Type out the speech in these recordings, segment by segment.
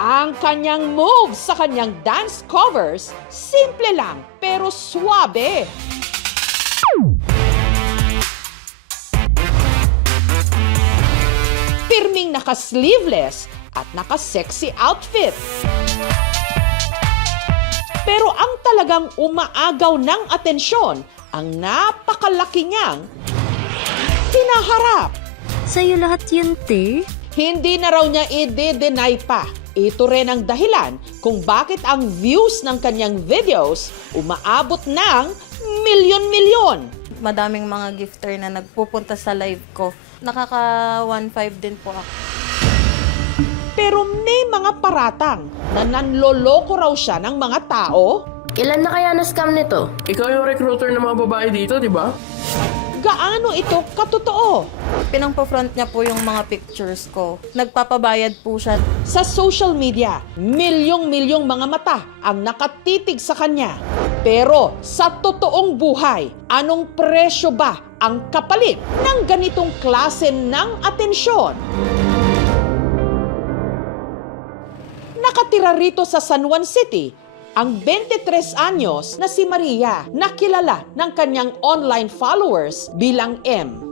Ang kanyang moves sa kanyang dance covers, simple lang pero suabe. Pirming naka-sleeveless at naka-sexy outfit. Pero ang talagang umaagaw ng atensyon, ang napakalaki niyang hinaharap. Sa'yo lahat yun, te? Hindi na raw niya i-deny pa. Ito rin ang dahilan kung bakit ang views ng kanyang videos umaabot ng milyon-milyon. Madaming mga gifter na nagpupunta sa live ko. Nakaka 1.5 din po ako. Pero may mga paratang na nanloloko raw siya ng mga tao. Ilan na kaya na-scam nito? Ikaw yung recruiter ng mga babae dito, di ba? Gaano ito katotoo? Pinangpo-front niya po yung mga pictures ko. Nagpapabayad po siya. Sa social media, milyong-milyong mga mata ang nakatitig sa kanya. Pero sa totoong buhay, anong presyo ba ang kapalit ng ganitong klase ng atensyon? Nakatira rito sa San Juan City ang 23 anyos na si Maria, na kilala ng kanyang online followers bilang M.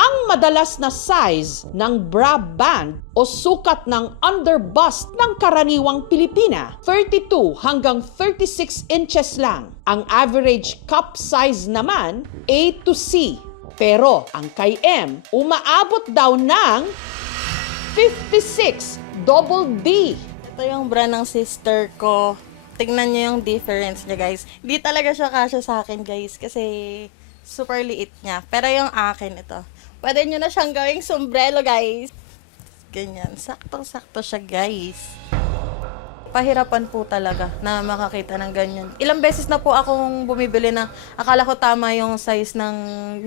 Ang madalas na size ng bra band o sukat ng underbust ng karaniwang Pilipina, 32 hanggang 36 inches lang. Ang average cup size naman, A to C. Pero ang kay M, umaabot daw ng 56 double D. Ito yung bra ng sister ko. Tingnan niyo yung difference niya, guys. Hindi talaga siya kasya sa akin, guys, kasi super liit niya. Pero yung akin, ito. Pwede nyo na siyang gawing sombrero, guys. Ganyan. Saktong-sakto siya, guys. Pahirapan po talaga na makakita ng ganyan. Ilang beses na po akong bumibili na akala ko tama yung size ng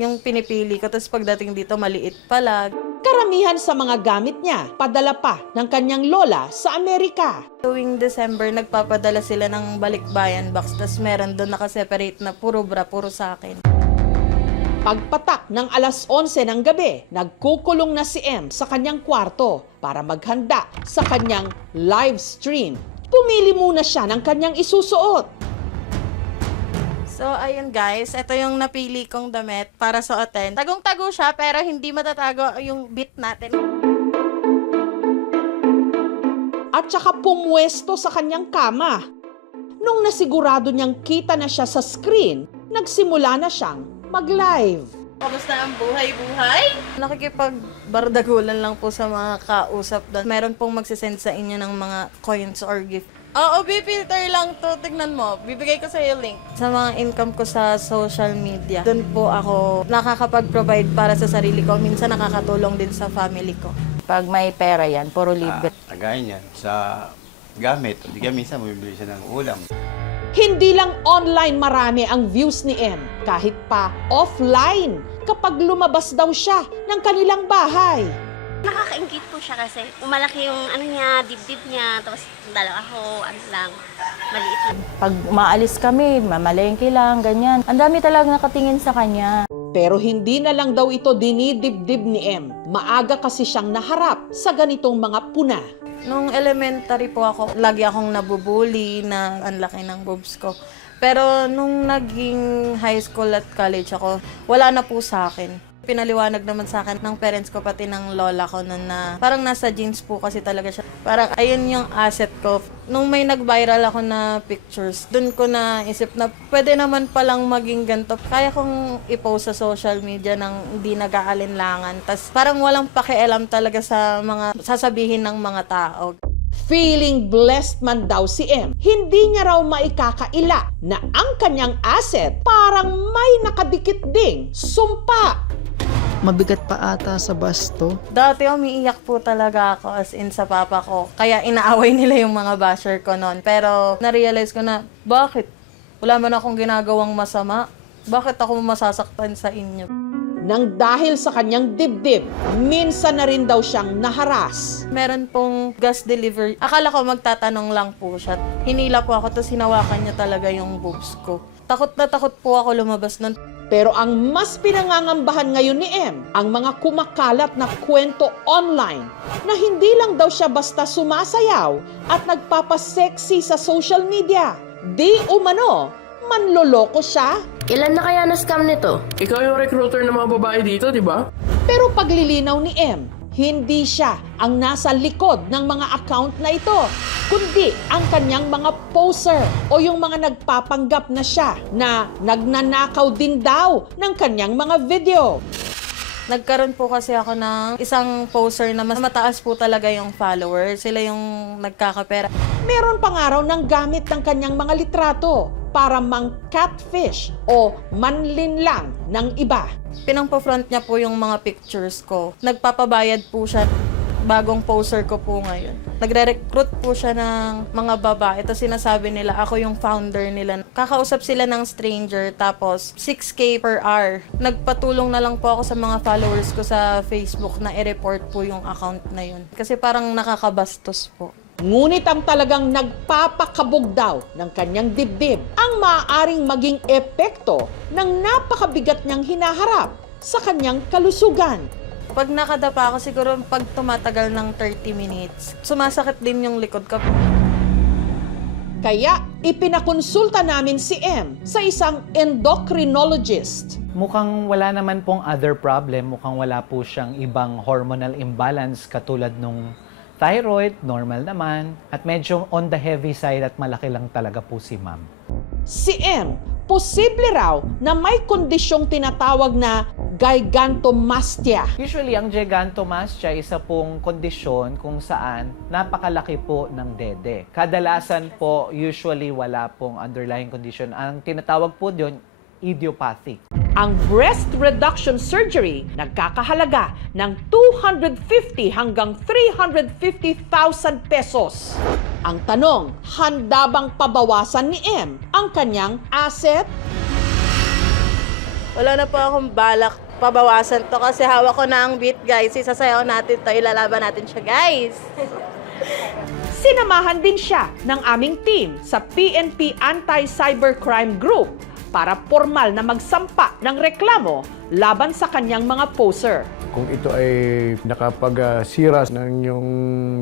yung pinipili ko. Tapos pagdating dito, maliit pala. Karamihan sa mga gamit niya, padala pa ng kanyang lola sa Amerika. Tuwing December, nagpapadala sila ng balikbayan box. Tapos meron doon nakaseparate na puro bra, puro sa akin. Pagpatak ng alas 11 ng gabi, nagkukulong na si M sa kanyang kwarto para maghanda sa kanyang live stream. Pumili muna siya ng kanyang isusuot. So, ayun guys, ito yung napili kong damit para suotin. Tagong-tago siya, pero hindi matatago yung bit natin. At saka pumwesto sa kanyang kama. Nung nasigurado niyang kita na siya sa screen, nagsimula na siyang mag-live. Kamusta ang buhay-buhay? Nakikipagbardagulan lang po sa mga kausap doon. Meron pong magsisend sa inyo ng mga coins or gift. Oo, filter lang to. Tignan mo. Bibigay ko sa iyo link. Sa mga income ko sa social media, doon po ako nakakapag-provide para sa sarili ko. Minsan nakakatulong din sa family ko. Pag may pera yan, puro libre. Kagaya niyan, sa gamit, hindi ka minsan bumibili siya ng ulam. Hindi lang online marami ang views ni M, kahit pa offline kapag lumabas daw siya ng kanilang bahay. Nakakaingit po siya kasi umalaki yung ano niya, dibdib niya, tapos dalawa ako, ano lang, maliit lang. Pag maalis kami, mamalengke lang, ganyan. Ang dami talaga nakatingin sa kanya. Pero hindi na lang daw ito dinidibdib ni M. Maaga kasi siyang naharap sa ganitong mga puna. Nung elementary po ako, lagi akong nabubuli na ang laki ng boobs ko. Pero nung naging high school at college ako, wala na po sa akin. Pinaliwanag naman sa akin ng parents ko pati ng lola ko nun na parang nasa genes po kasi talaga siya. Parang ayun yung asset ko. Nung may nag-viral ako na pictures, dun ko na isip na pwede naman palang maging ganito. Kaya kong i-post sa social media ng hindi nag-aalinlangan. Tas parang walang pakialam talaga sa mga sasabihin ng mga tao. Feeling blessed man daw si M, hindi niya raw maikakaila na ang kanyang asset parang may nakadikit ding sumpa. Mabigat pa ata sa basto. Dati umiiyak po talaga ako as in sa papa ko. Kaya inaaway nila yung mga basher ko noon. Pero na-realize ko na, bakit? Wala man akong ginagawang masama. Bakit ako masasaktan sa inyo? Nang dahil sa kanyang dibdib, minsan na rin daw siyang naharas. Meron pong gas delivery. Akala ko magtatanong lang po siya. Hinila po ako tapos hinawakan niya talaga yung boobs ko. Takot na takot po ako lumabas nun. Pero ang mas pinangangambahan ngayon ni M, ang mga kumakalat na kwento online na hindi lang daw siya basta sumasayaw at nagpapasexy sa social media. Di umano, manloloko siya. Ilan na kaya na-scam nito? Ikaw yung recruiter ng mga babae dito, di ba? Pero paglilinaw ni M, hindi siya ang nasa likod ng mga account na ito, kundi ang kanyang mga poser o yung mga nagpapanggap na siya na nagnanakaw din daw ng kanyang mga video. Nagkaroon po kasi ako ng isang poster na mas mataas po talaga yung followers. Sila yung nagkakapera. Meron pang araw ng gamit ng kanyang mga litrato para mang catfish o manlinlang ng iba. Pinangpo-front niya po yung mga pictures ko. Nagpapabayad po siya. Bagong poster ko po ngayon. Nagre-recruit po siya ng mga babae. Tapos sinasabi nila, ako yung founder nila. Kakausap sila ng stranger, tapos 6K per hour. Nagpatulong na lang po ako sa mga followers ko sa Facebook na i-report po yung account na yun. Kasi parang nakakabastos po. Ngunit ang talagang nagpapakabog daw ng kanyang dibdib ang maaaring maging epekto ng napakabigat niyang hinaharap sa kanyang kalusugan. Pag nakadapa ako, siguro pag tumatagal ng 30 minutes, sumasakit din yung likod ko. Kaya ipinakonsulta namin si M sa isang endocrinologist. Mukhang wala naman pong other problem, mukhang wala po siyang ibang hormonal imbalance katulad nung thyroid, normal naman, at medyo on the heavy side at malaki lang talaga po si ma'am. Si M, posible raw na may kondisyong tinatawag na gigantomastia. Usually, ang gigantomastia isa pong kondisyon kung saan napakalaki po ng dede. Kadalasan po, usually wala pong underlying condition. Ang tinatawag po doon, idiopathic. Ang breast reduction surgery nagkakahalaga ng 250 hanggang 350,000 pesos. Ang tanong, handa bang pabawasan ni M ang kanyang asset? Wala na po akong balak pabawasan to kasi hawak ko na ang beat, guys. Isasayaw natin to, ilalaban natin siya, guys. Sinamahan din siya ng aming team sa PNP Anti-Cybercrime Group para formal na magsampa ng reklamo laban sa kanyang mga poser. Kung ito ay nakapag-sira ng iyong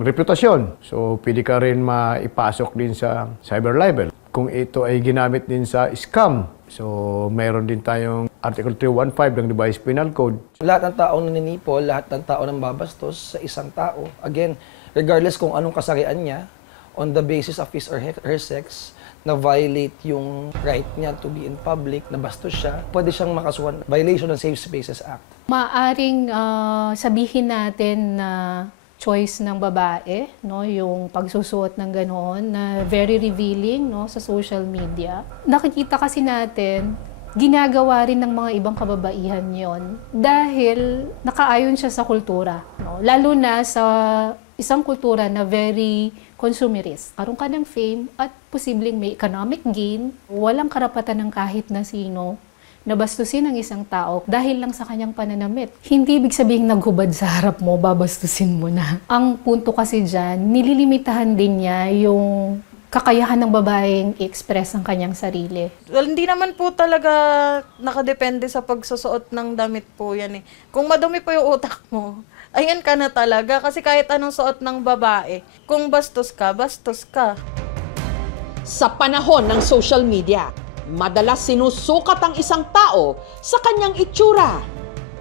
reputasyon, so pwede ka rin maipasok din sa cyber libel. Kung ito ay ginamit din sa scam, so mayroon din tayong Article 315 ng Revised Penal Code. Lahat ng taong naninipol, lahat ng tao ng babastos sa isang tao, again, regardless kung anong kasarian niya, on the basis of his or her sex, na violate yung right niya to be in public, na bastos siya, pwede siyang makasuhan violation ng Safe Spaces Act. Maaring sabihin natin na choice ng babae, no, yung pagsusuot ng ganoon na very revealing, no, sa social media. Nakikita kasi natin ginagawa rin ng mga ibang kababaihan yon dahil nakaayon siya sa kultura, no? Lalo na sa isang kultura na very consumerist. Karoon ka ng fame at posibleng may economic gain, walang karapatan ng kahit na sino na bastusin ang isang tao dahil lang sa kanyang pananamit. Hindi ibig sabihin naghubad sa harap mo, babastusin mo na. Ang punto kasi dyan, nililimitahan din niya yung kakayahan ng babaeng i-express ang kanyang sarili. Well, hindi naman po talaga nakadepende sa pagsusuot ng damit po yan eh. Kung madumi po yung utak mo, ayan ka na talaga. Kasi kahit anong suot ng babae, kung bastos ka, bastos ka. Sa panahon ng social media, madalas sinusukat ang isang tao sa kanyang itsura.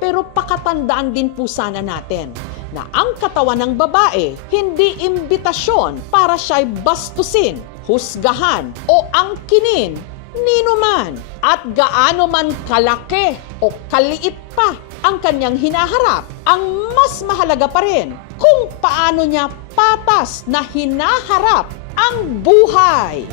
Pero pakatandaan din po sana natin na ang katawan ng babae hindi imbitasyon para siya'y bastusin, husgahan o angkinin nino man. At gaano man kalaki o kaliit pa ang kanyang hinaharap, ang mas mahalaga pa rin kung paano niya patas na hinaharap ang buhay.